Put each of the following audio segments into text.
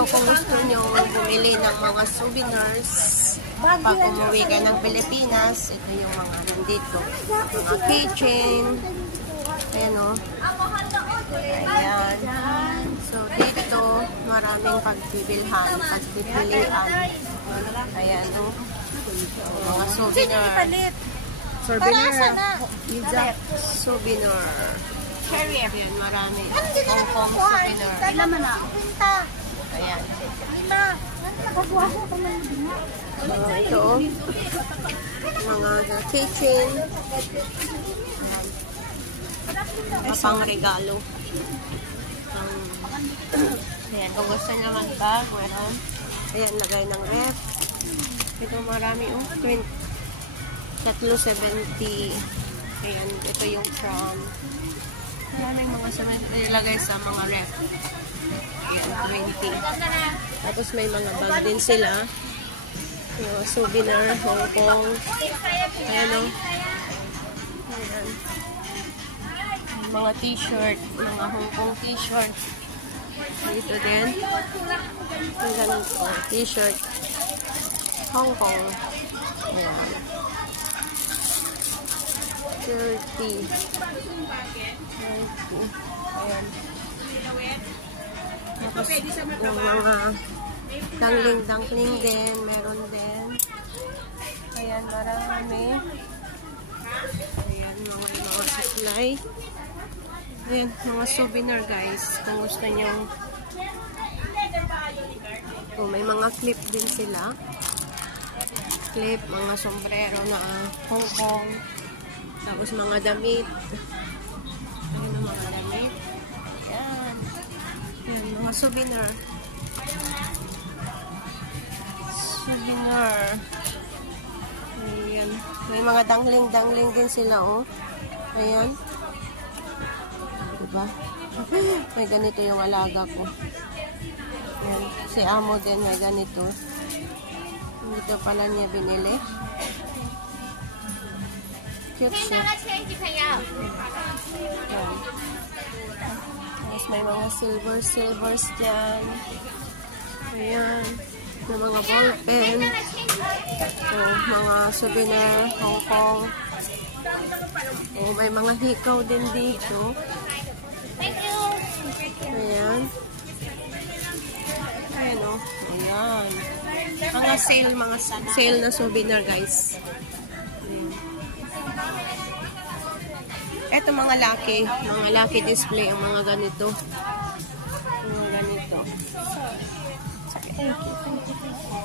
So, kung gusto nyo bumili ng mga souvenirs, pag umuwi ka ng Pilipinas, ito yung mga nandito. Mga keychain. Ayan o. Ayan. So, dito, maraming pagpipilian. Ayan o. Mga souvenir. Souvenir. Ayan, marami. Hong Kong souvenir. Ayan. Ito, mga keychain. Pang regalo. Ayan, kung gusto naman ba, meron. Ayan, lagay ng ref. Ito marami, oh. 370. Ayan, ito yung from. Maraming mga nilagay sa mga ref. Ayan, 20. Tapos may mga bag din sila. Yung souvenir, Hong Kong. Ayan o. Ayan. Mga t-shirt. Mga Hong Kong t-shirt. Dito din. Ang ganito. T-shirt. Hong Kong. Ayan. 30. Ayan. Tapos yung mga dangling din, meron din. Ayan, marami. Ayan, mga supply. Ayan, mga souvenir guys. Kung gusto nyo. Oh, may mga clip din sila. Clip, mga sombrero na Hong Kong. Tapos mga damit. Ayan, mga damit. Ayan. Ayan, mga souvenir. Souvenir. Ayan. May mga dangling din sila, oh. Ayan. Diba? May ganito yung alaga ko. Ayan. Si Amo din may ganito. Dito pala niya binili. Cute siya. Ayan. Tapos may mga silvers dyan. Ayan. May mga ballpen. So, mga souvenir, Hong Kong. Oh, may mga hikaw din dito. Ayan. Ayan o. Ayan. Mga sale na souvenir guys. Ayan. Eto mga lucky display ang mga ganito. Mga ganito.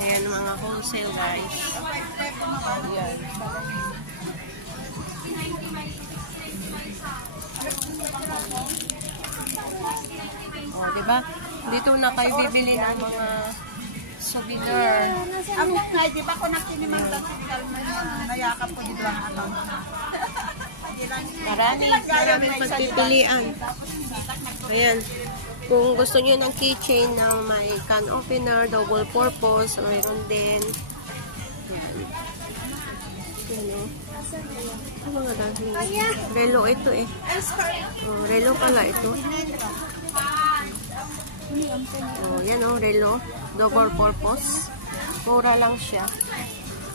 Ayan, mga wholesale guys. Ayan. O, diba? Dito na kayo bibili ng mga souvenir. Ay, di ba ko nakinimang tasikal mo yun? Nayakap ko dito ang account. Maraming pagpipilian. Ayan. Kung gusto niyo ng keychain ng may can opener, double purpose, mayroon din. Ayan. Ang mga dahil. Relo ito eh. Relo pala ito. Oh, yan oh, relo. Double purpose. Mura lang siya.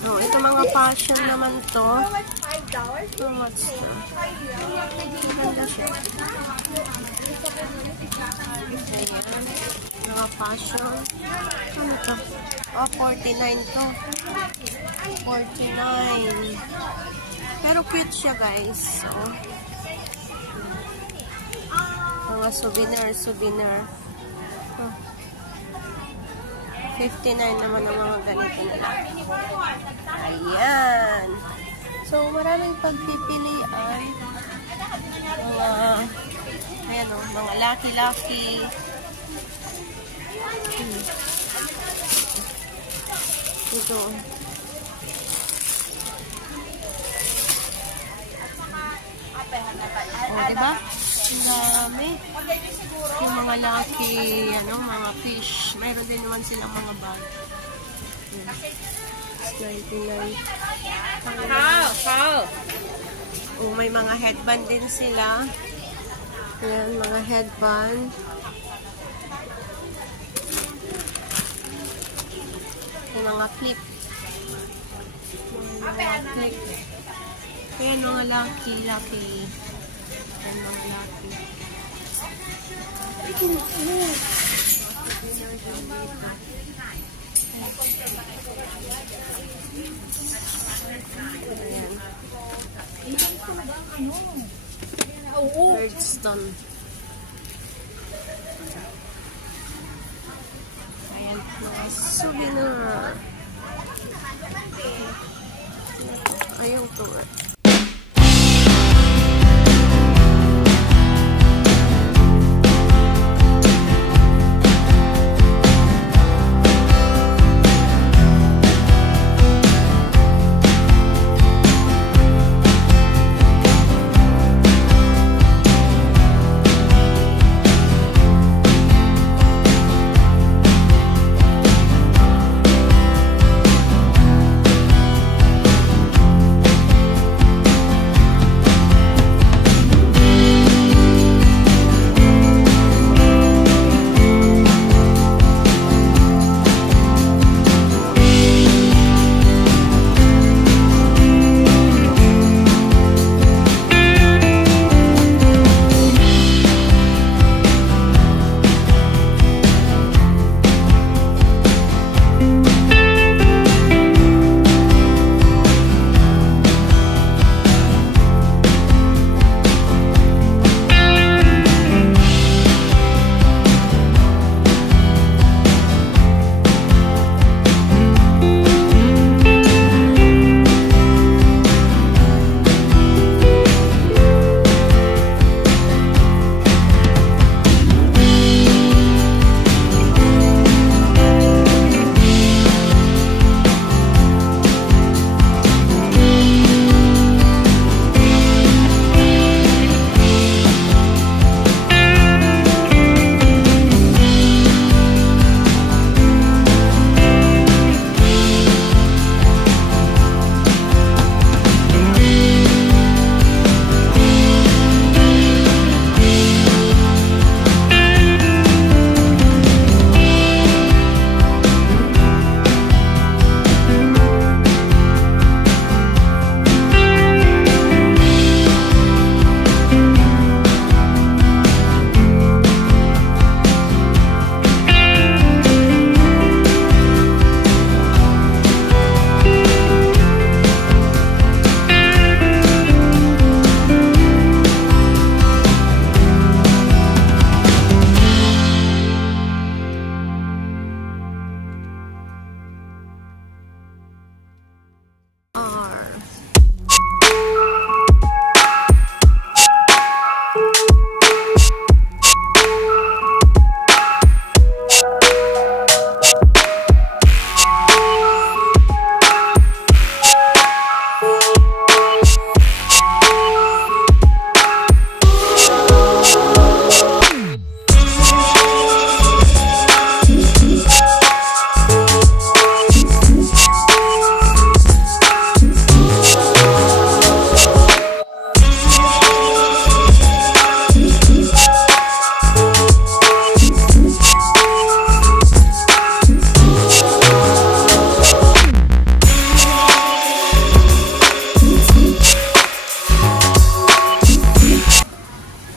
Oh, ito mga fashion naman to. How much to? Maganda siya. Ayan. Mga fashion. Ano to? Oh, 49 to. 49. Pero cute siya guys. So, mga souvenir. Oh. 59 naman ang mga ganito nila. Ayan. So, maraming pagpipilian. Ayan o, mga lucky. Ito. O, diba? Marami. Yung mga lucky, mga fish. Mayroon din naman silang mga bag. 99. Oh, may mga headband din sila. Ayan, mga headband. mga clip. Mga clip. Ayan, mga lucky. Ayan, mga lucky. Birdstone. Ayan, mga souvenir. Ayaw to.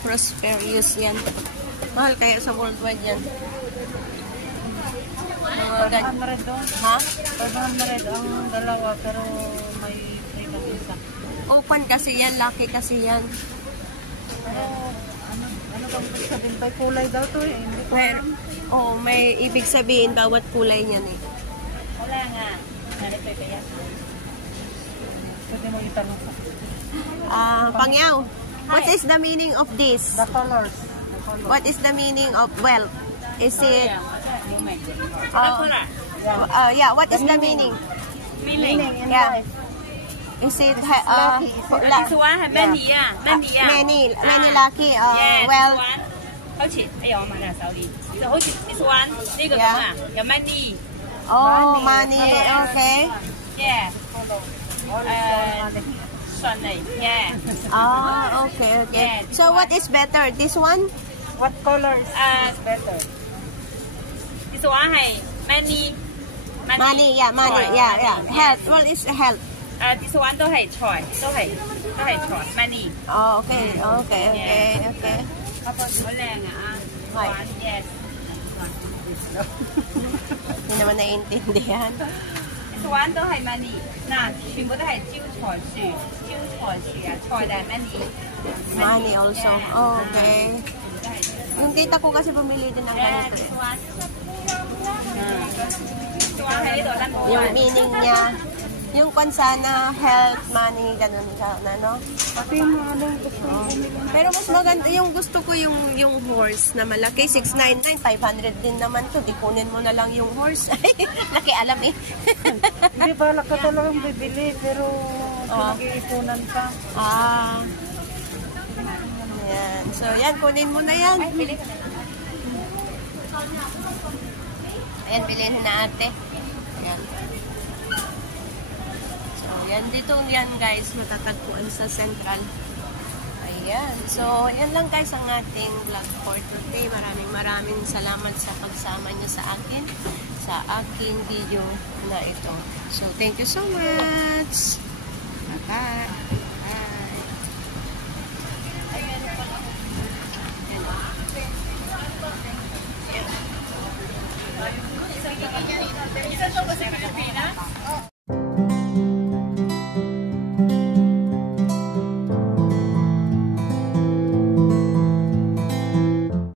Prosperous yan. Mahal kaya sa worldwide yan. Mga 500 doon. ha? 500 ang dalawa pero may free na isa. Open kasi yan, lucky kasi yan. Pero ano bang sabihin pa kulay daw to eh. Hindi ko Pero, alam. may ibig sabihin bawat kulay niyan eh. Wala nga. Narito kaya. Pwede mo itanong ko. Pangyaw, what is the meaning of this? The colors. What is the meaning of wealth? Is it... yeah, what is the meaning? Meaning in Yeah. life. Is it... lucky. This one 係 many 啊，many 啊 many lucky, wealth. 好似哎呀，我買兩手鏈，就好似 this one 呢個咁啊，有 many， Oh, money. Okay. yeah，順利 yeah， Okay. So what is better? This one? What color is better? this one 係 many Money, yeah, money, yeah. Health, well, it's health. This one 都係菜，都係菜 money。 Oh, okay. Okay. 好靚啊！係 yes。 Hindi naman naiintindihan. This one 都係 money， 嗱，全部都係招財樹啊，菜定係 money。 Money also. Oh, okay. Yung tita ko kasi bumili din ng ganito eh. This one 喺呢度得冇 Yung meaning niya, yung kung sana, health, money, ganun sana, no? Pero mas maganda, yung gusto ko yung horse na malaki, 699, 500 din naman to. Di kunin mo na lang yung horse. Laki alam eh. Hindi, balak ka talagang bibili, pero pinag-iipunan ka. Yan. So, yan, kunin mo na yan. Ayan, bilhin na ate. Ayan. So, yan. Dito yan, guys, matatagpuan sa Central. Ayan. So, yan lang, guys, ang ating vlog for today. Maraming salamat sa pagsama niyo sa akin, sa aking video na ito. So, thank you so much. Bye-bye. Bye.